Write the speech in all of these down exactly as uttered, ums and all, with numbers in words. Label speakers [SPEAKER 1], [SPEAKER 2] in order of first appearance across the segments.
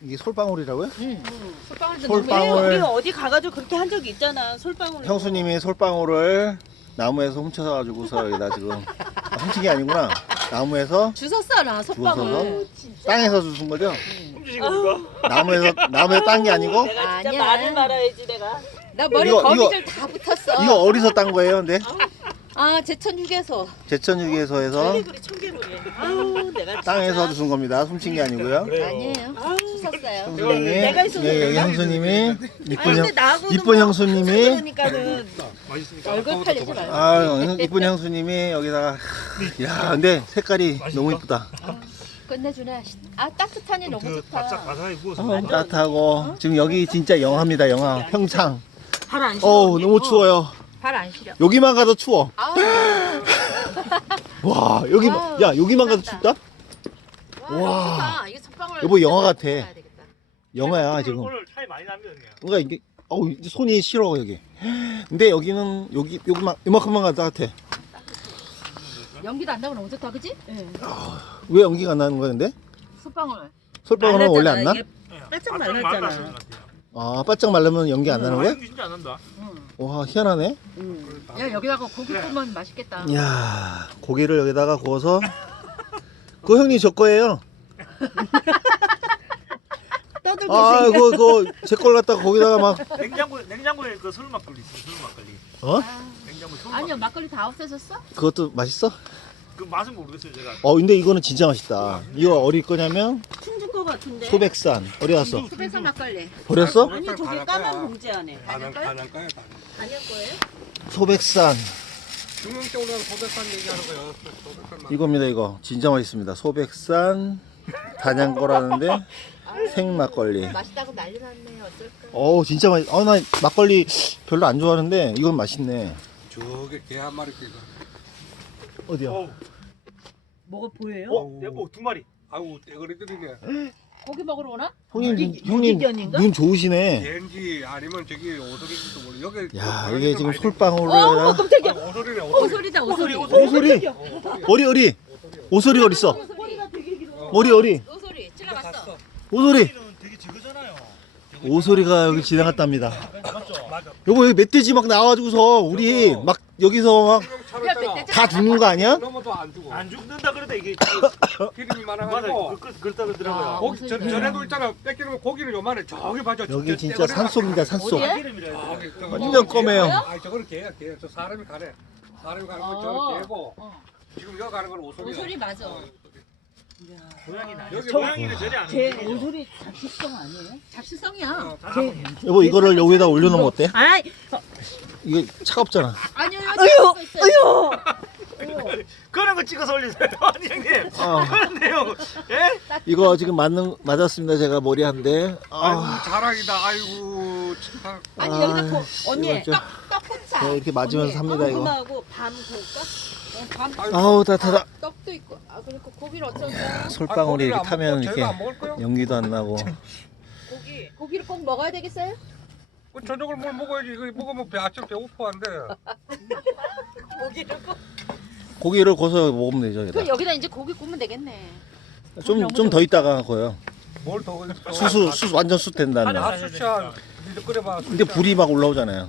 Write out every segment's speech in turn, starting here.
[SPEAKER 1] 이게 솔방울이라고요?
[SPEAKER 2] 응. 솔방울도
[SPEAKER 1] 솔방울.
[SPEAKER 2] 너무
[SPEAKER 3] 우리 어디 가가지고 그렇게 한 적이 있잖아. 솔방울.
[SPEAKER 1] 형수님이 솔방울을 나무에서 훔쳐가지고서 여기다 지금 아, 훔친 게 아니구나. 나무에서
[SPEAKER 2] 주웠잖아 솔방울.
[SPEAKER 1] 주워서 땅에서 주신 거죠?
[SPEAKER 4] 훔치신 겁니까?
[SPEAKER 1] 나무에서 나무에 딴 게 아니고?
[SPEAKER 3] 내가 진짜
[SPEAKER 2] 아니야.
[SPEAKER 3] 말을 말아야지 내가.
[SPEAKER 2] 나 머리
[SPEAKER 1] 이거-
[SPEAKER 2] 거미줄 다 붙었어.
[SPEAKER 1] 이거 어디서 딴 거예요, 근데?
[SPEAKER 2] 아 제천 휴게소.
[SPEAKER 1] 제천유기에서에서
[SPEAKER 3] 청개구리 청개구리. 아우 내가
[SPEAKER 1] 땅에서 주신 겁니다. 훔친 게 아니고요.
[SPEAKER 2] 아니에요.
[SPEAKER 3] 아우.
[SPEAKER 2] 주웠어요.
[SPEAKER 1] 형수님이
[SPEAKER 3] 내가 있어도
[SPEAKER 1] 예, 여기
[SPEAKER 3] 내가
[SPEAKER 1] 형수님이 이쁜
[SPEAKER 3] 근데
[SPEAKER 1] 형
[SPEAKER 3] 나하고는
[SPEAKER 1] 이쁜
[SPEAKER 3] 뭐
[SPEAKER 1] 형수님이
[SPEAKER 3] 그러니까는
[SPEAKER 4] 맛있습니까?
[SPEAKER 2] 얼굴 팔리지 말고.
[SPEAKER 1] 아 이쁜 형수님이 여기다가 야 근데 색깔이 너무 이쁘다.
[SPEAKER 2] 끝내주네. 아 따뜻하니 너무
[SPEAKER 4] 그
[SPEAKER 2] 좋다.
[SPEAKER 4] 바짝 바삭하게 구워서
[SPEAKER 1] 어, 따뜻하고 지금 여기 진짜 영하입니다. 영하 평창.
[SPEAKER 3] 발안 시려.
[SPEAKER 1] 어우 너무 추워요.
[SPEAKER 2] 발 안 시려.
[SPEAKER 1] 여기만 가도 추워.
[SPEAKER 2] 아우.
[SPEAKER 1] 와 여기
[SPEAKER 2] 와우,
[SPEAKER 1] 야 여기만 가도
[SPEAKER 2] 신난다.
[SPEAKER 1] 춥다?
[SPEAKER 2] 와.
[SPEAKER 1] 와.
[SPEAKER 2] 좋다. 이게 솔방울.
[SPEAKER 1] 여보, 영화 같아.
[SPEAKER 2] 가야 되겠다.
[SPEAKER 1] 영하야 지금.
[SPEAKER 4] 오늘 차이 많이 납니다 그냥.
[SPEAKER 1] 그러니까 이게 어우 이제 손이 시려 여기. 근데 여기는 여기 여기만 이만큼만 가도 따뜻해.
[SPEAKER 2] 연기도 안 나고 너무 좋다, 그지?
[SPEAKER 3] 응.
[SPEAKER 1] 왜 연기가 안 나는 거야 근데?
[SPEAKER 2] 솔방울.
[SPEAKER 1] 솔방울은 원래 안 나?
[SPEAKER 3] 이게 바짝
[SPEAKER 4] 말랐는
[SPEAKER 3] 말랐잖아.
[SPEAKER 4] 것 같아요.
[SPEAKER 1] 아 바짝 말르면 연기 안 나는
[SPEAKER 4] 아,
[SPEAKER 1] 거야?
[SPEAKER 4] 연기 진짜 안 난다.
[SPEAKER 2] 응.
[SPEAKER 1] 와 희한하네.
[SPEAKER 3] 응.
[SPEAKER 2] 야 여기다가 고기 구우면 맛있겠다.
[SPEAKER 1] 이야 고기를 여기다가 구워서 그거 형님 저 거예요.
[SPEAKER 3] 떠들고
[SPEAKER 1] 아
[SPEAKER 3] 있으니까.
[SPEAKER 1] 그거 그거 제 걸 갖다가 거기다가 막
[SPEAKER 4] 냉장고 냉장고에 그 술 막걸리 있어. 술 막걸리.
[SPEAKER 1] 어?
[SPEAKER 4] 냉장고 술
[SPEAKER 2] 아니요
[SPEAKER 4] 막걸리.
[SPEAKER 2] 막걸리 다 없애졌어?
[SPEAKER 1] 그것도 맛있어?
[SPEAKER 4] 그 맛은 모르겠어요 제가.
[SPEAKER 1] 어 근데 이거는 진짜 맛있다. 이거 어디 거냐면
[SPEAKER 3] 충주 거 같은데.
[SPEAKER 1] 소백산 어디 갔어?
[SPEAKER 2] 수백선 막걸리.
[SPEAKER 1] 버렸어?
[SPEAKER 3] 아니 저기 까만 봉지 안에.
[SPEAKER 2] 단연 거요?
[SPEAKER 5] 단양 거야, 단양.
[SPEAKER 3] 아닐 거예요?
[SPEAKER 1] 소백산
[SPEAKER 5] 중앙적으로 소백산 얘기하는 거예요. 소백산
[SPEAKER 1] 이겁니다 이거 진짜 맛있습니다. 소백산 단양 거라는데 생막걸리.
[SPEAKER 2] 맛있다고 난리 났네. 어쩔까?
[SPEAKER 1] 어우 진짜 맛있. 어나 막걸리 별로 안 좋아하는데 이건 맛있네.
[SPEAKER 5] 저게 개 한 마리 끼고.
[SPEAKER 1] 어디야?
[SPEAKER 4] 어,
[SPEAKER 3] 뭐가 보여요?
[SPEAKER 4] 어, 대포 두 마리.
[SPEAKER 5] 아우 떼거리들이네.
[SPEAKER 2] 고기 먹으러 오나?
[SPEAKER 1] 형님
[SPEAKER 3] 유기-
[SPEAKER 1] 눈, 형님
[SPEAKER 3] 유기견인가?
[SPEAKER 1] 눈 좋으시네.
[SPEAKER 5] 개인지 아니면 저기 오소리지도 모르. 여기
[SPEAKER 1] 야
[SPEAKER 5] 그
[SPEAKER 1] 이게 지금
[SPEAKER 5] 많이
[SPEAKER 1] 솔방울로
[SPEAKER 3] 어 깜짝이야.
[SPEAKER 5] 아, 오소리네, 오소리.
[SPEAKER 2] 오소리다 오소리.
[SPEAKER 1] 오소리 어리 어리 오소리 어디 있어?
[SPEAKER 3] 머리가 되게 길어.
[SPEAKER 1] 어리 어리
[SPEAKER 2] 오소리 찔러봤어.
[SPEAKER 1] 오소리
[SPEAKER 4] 는 되게 지그잖아요.
[SPEAKER 1] 오소리가 여기 지나갔답니다.
[SPEAKER 4] 맞죠? 맞아.
[SPEAKER 1] 여보 여기 멧돼지 막 나와가지고서 우리
[SPEAKER 5] 저거.
[SPEAKER 1] 막 여기서
[SPEAKER 5] 차로
[SPEAKER 2] 야,
[SPEAKER 5] 있잖아.
[SPEAKER 2] 멧돼지
[SPEAKER 1] 막 다 죽는 거 아니야?
[SPEAKER 5] 넘어도 안 죽어.
[SPEAKER 4] 안 죽는다 그러다 이게
[SPEAKER 5] 기름이
[SPEAKER 4] 맞아.
[SPEAKER 5] 많아가지고.
[SPEAKER 4] 그 그렇다 그러더라고요.
[SPEAKER 2] 아,
[SPEAKER 5] 고기 저,
[SPEAKER 2] 오소리네.
[SPEAKER 5] 전에도 있잖아. 뺏기는 고기는 요만해. 저기 봐줘.
[SPEAKER 1] 여기
[SPEAKER 5] 저
[SPEAKER 1] 진짜
[SPEAKER 5] 떼거리가
[SPEAKER 1] 산속입니다 산속.
[SPEAKER 2] 어디야?
[SPEAKER 4] 기름이라.
[SPEAKER 5] 저기, 저기.
[SPEAKER 1] 완전 검해요.
[SPEAKER 5] 아, 저거는 개야, 개. 저 사람이 가네. 사람이 가는 건
[SPEAKER 2] 어.
[SPEAKER 5] 저는 개고.
[SPEAKER 2] 어.
[SPEAKER 5] 지금 여기 가는 건 오소리야.
[SPEAKER 2] 오소리 맞아.
[SPEAKER 5] 어,
[SPEAKER 4] 고양이 나.
[SPEAKER 5] 여기
[SPEAKER 4] 고양이는 저리 안
[SPEAKER 3] 제
[SPEAKER 4] 움직여요.
[SPEAKER 3] 오소리 잡식성 아니에요?
[SPEAKER 2] 잡식성이야.
[SPEAKER 5] 어,
[SPEAKER 3] 제
[SPEAKER 1] 여보 이거를 여기다 올려놓으면 어때?
[SPEAKER 3] 아이
[SPEAKER 1] 이거 차갑잖아.
[SPEAKER 2] 아니요.
[SPEAKER 3] 아유
[SPEAKER 2] 있어요.
[SPEAKER 3] 아유.
[SPEAKER 4] 그런 거 찍어서 올리세요. 아니 형님.
[SPEAKER 1] 어.
[SPEAKER 4] 그런데요. 예?
[SPEAKER 1] 이거 지금 맞는 맞았습니다 제가 머리 한 대.
[SPEAKER 5] 아이고
[SPEAKER 1] 아,
[SPEAKER 5] 자랑이다. 아이고 참.
[SPEAKER 2] 아니 여기다 고,
[SPEAKER 3] 언니,
[SPEAKER 1] 이거 좀-
[SPEAKER 2] 떡 혼자.
[SPEAKER 1] 네, 이렇게 맞으면서
[SPEAKER 2] 언니,
[SPEAKER 1] 삽니다 이거.
[SPEAKER 3] 고구마하고 밤 구울까?
[SPEAKER 2] 어, 밤
[SPEAKER 1] 아우 따뜻하다.
[SPEAKER 2] 떡도 있고. 아 그리고 고기를 어쩌면
[SPEAKER 1] 솔방울이
[SPEAKER 5] 아,
[SPEAKER 1] 이렇게
[SPEAKER 5] 고기를 안
[SPEAKER 1] 타면
[SPEAKER 5] 먹고
[SPEAKER 1] 이렇게
[SPEAKER 5] 쟤가 안 먹을 거야?
[SPEAKER 1] 연기도 안 나고.
[SPEAKER 3] 고기.
[SPEAKER 2] 고기를 꼭 먹어야 되겠어요?
[SPEAKER 5] 그 저녁을 뭘 먹어야지. 이거 먹으면 배 아침 배고파 안 돼.
[SPEAKER 3] 고기를 꼭.
[SPEAKER 1] 고기를 고서 먹으면 되죠
[SPEAKER 2] 그
[SPEAKER 1] 여기다.
[SPEAKER 2] 여기다 이제 고기 구우면 되겠네.
[SPEAKER 1] 좀 좀 더 있다가 거요.
[SPEAKER 5] 뭘 더 있어?
[SPEAKER 1] 수수 수 완전 수 된다는. 말.
[SPEAKER 5] 아 수차. 니도 끓여봐.
[SPEAKER 1] 근데 불이 막 올라오잖아요.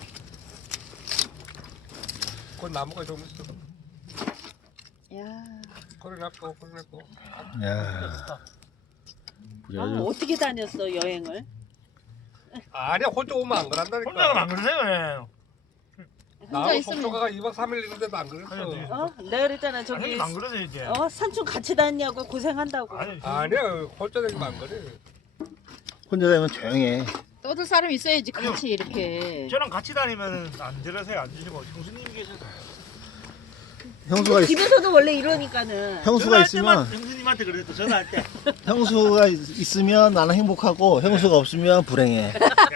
[SPEAKER 5] 그 나무가 좀 있어.
[SPEAKER 3] 야.
[SPEAKER 5] 끓여놨고 끓여놨고.
[SPEAKER 1] 야. 불이
[SPEAKER 3] 아,
[SPEAKER 1] 아주
[SPEAKER 3] 어떻게 다녔어 여행을?
[SPEAKER 5] 아니야 혼자 오면 안 그런다니까.
[SPEAKER 4] 혼자는 안 그러세요.
[SPEAKER 2] 혼자
[SPEAKER 5] 나하고
[SPEAKER 2] 있으면
[SPEAKER 5] 속초가가 이박 삼일 있는데도 안 그랬어.
[SPEAKER 4] 아니요,
[SPEAKER 3] 어? 내가 그랬잖아
[SPEAKER 4] 아니
[SPEAKER 3] 저기.
[SPEAKER 4] 안 그러세요 이제.
[SPEAKER 3] 어 산중 같이 다니냐고 고생한다고.
[SPEAKER 4] 아니
[SPEAKER 5] 아니야 혼자 다니면 안 그래.
[SPEAKER 1] 혼자 다니면 조용해.
[SPEAKER 2] 떠들 사람 있어야지 같이 이렇게.
[SPEAKER 4] 저랑 같이 다니면 안 들으세요 안 주시고 형수님이 계셔서.
[SPEAKER 1] 형수가 있,
[SPEAKER 3] 집에서도 원래 이러니까는.
[SPEAKER 1] 형수가
[SPEAKER 4] 전화할 때만
[SPEAKER 1] 있으면
[SPEAKER 4] 형수님한테 그랬어 전화할 때.
[SPEAKER 1] 형수가 있, 있으면 나는 행복하고 형수가 없으면 불행해.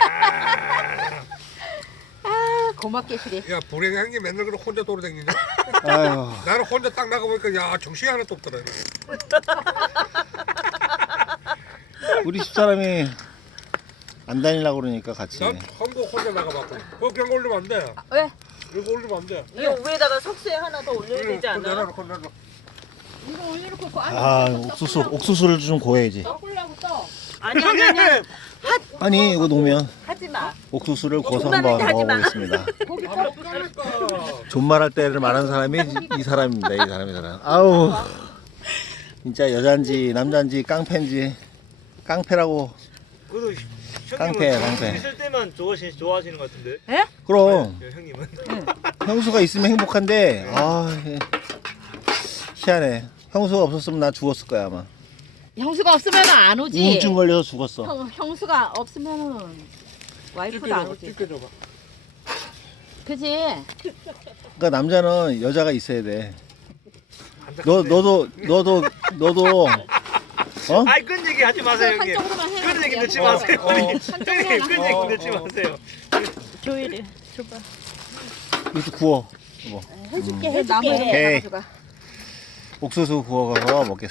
[SPEAKER 2] 아 고맙게 시리.
[SPEAKER 5] 야 불행한 게 맨날 그래 혼자 돌아다니냐?
[SPEAKER 1] 아유.
[SPEAKER 5] 나는 혼자 딱 나가보니까 야 정신이 하나도 없더라.
[SPEAKER 1] 우리 집사람이 안 다니려고 그러니까 같이.
[SPEAKER 5] 난 한국 혼자 나가봤고. 그거 그냥 올리면 안 돼.
[SPEAKER 2] 왜?
[SPEAKER 5] 이거 올리면 안 돼.
[SPEAKER 3] 이거 위에다가 석쇠 하나 더 올려야
[SPEAKER 5] 그래,
[SPEAKER 3] 되지 않아?
[SPEAKER 5] 내놔, 그거 내놔.
[SPEAKER 2] 이거 올려놓고 그 안에
[SPEAKER 1] 아
[SPEAKER 2] 떡
[SPEAKER 1] 옥수수
[SPEAKER 2] 끓이려고.
[SPEAKER 1] 옥수수를 좀 고해야지.
[SPEAKER 2] 떡 끓이려고 떡.
[SPEAKER 3] 아니 아니 아니
[SPEAKER 1] 아니 이거 놓으면
[SPEAKER 3] 하지 마.
[SPEAKER 1] 옥수수를 구워서
[SPEAKER 3] 존말할
[SPEAKER 1] 한번
[SPEAKER 3] 때 하지 마.
[SPEAKER 1] 먹어보겠습니다.
[SPEAKER 5] 고기 꼭 까니까.
[SPEAKER 1] 존말할 때를 말하는 사람이 이 사람입니다. 이 사람이 사람. 아우 진짜 여잔지 남잔지 깡패인지 깡패라고.
[SPEAKER 6] 그래도
[SPEAKER 1] 깡패야,
[SPEAKER 6] 형님은
[SPEAKER 1] 깡패.
[SPEAKER 6] 있을 때만 좋아하시, 좋아하시는 것 같은데.
[SPEAKER 1] 그럼
[SPEAKER 6] 예, 형님은.
[SPEAKER 1] 형수가 있으면 행복한데 아 예. 희한해. 형수가 없었으면 나 죽었을 거야 아마.
[SPEAKER 2] 형수가 없으면 안 오지.
[SPEAKER 1] 우울증 걸려서 죽었어.
[SPEAKER 2] 형, 형수가 없으면은 와이프도 안 오지.
[SPEAKER 5] 뜯겨줘봐.
[SPEAKER 2] 그지?
[SPEAKER 1] 그러니까 남자는 여자가 있어야 돼. 너 너도 너도 너도 어?
[SPEAKER 6] 아이 그런 얘기 하지 마세요 형님.
[SPEAKER 2] 한쪽으로만 해.
[SPEAKER 6] 그런 얘기 넣지
[SPEAKER 5] 어,
[SPEAKER 6] 마세요.
[SPEAKER 5] 어.
[SPEAKER 6] 형님
[SPEAKER 2] 한쪽으로
[SPEAKER 6] 형님
[SPEAKER 2] 해라.
[SPEAKER 6] 그런 얘기
[SPEAKER 5] 어,
[SPEAKER 6] 넣지
[SPEAKER 5] 어.
[SPEAKER 6] 마세요.
[SPEAKER 3] 조율이 줘봐.
[SPEAKER 1] 이것도 구워. 이거
[SPEAKER 3] 해줄게
[SPEAKER 2] 나무에
[SPEAKER 3] 해줄게.
[SPEAKER 1] 오케이.
[SPEAKER 2] 가져가.
[SPEAKER 1] 옥수수 구워서 먹겠습니다.